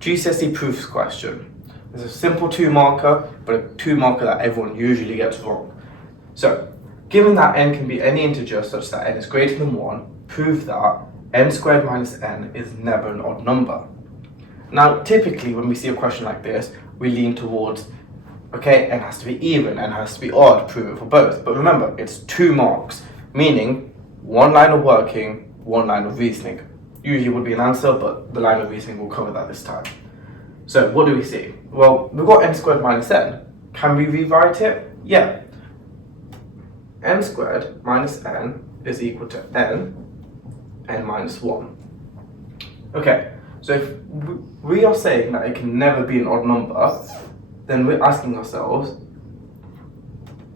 GCSE proofs question. It's a simple 2-marker, but a 2-marker that everyone usually gets wrong. So, given that n can be any integer such that n is greater than 1, prove that n squared minus n is never an odd number. Now, typically when we see a question like this, we lean towards, okay, n has to be even, n has to be odd, prove it for both. But remember, it's 2 marks, meaning 1 line of working, 1 line of reasoning. Usually would be an answer, but the line of reasoning will cover that this time. So what do we see? Well, we've got n squared minus n. Can we rewrite it? Yeah. N squared minus n is equal to n minus 1. Okay, so if we are saying that it can never be an odd number, then we're asking ourselves,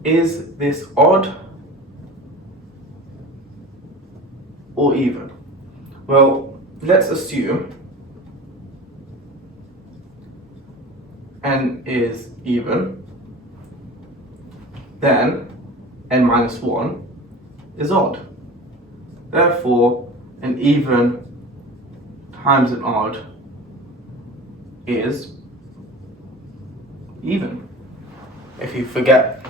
is this odd or even? Well, let's assume n is even, then n minus 1 is odd. Therefore, an even times an odd is even. If you forget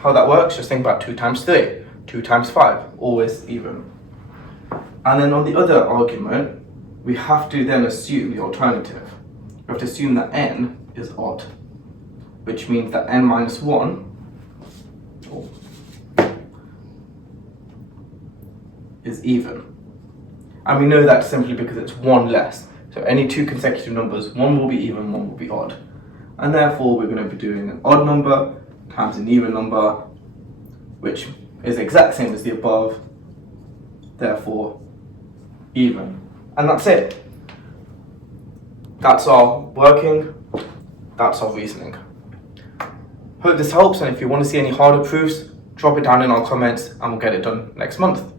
how that works, just think about 2 times 3, 2 times 5, always even. And then on the other argument, we have to then assume the alternative. We have to assume that n is odd, which means that n minus 1 is even. And we know that simply because it's 1 less. So any 2 consecutive numbers, one will be even, one will be odd. And therefore we're going to be doing an odd number times an even number, which is the exact same as the above, therefore even. And that's it. That's our working, that's our reasoning. Hope this helps, and if you want to see any harder proofs, drop it down in our comments and we'll get it done next month.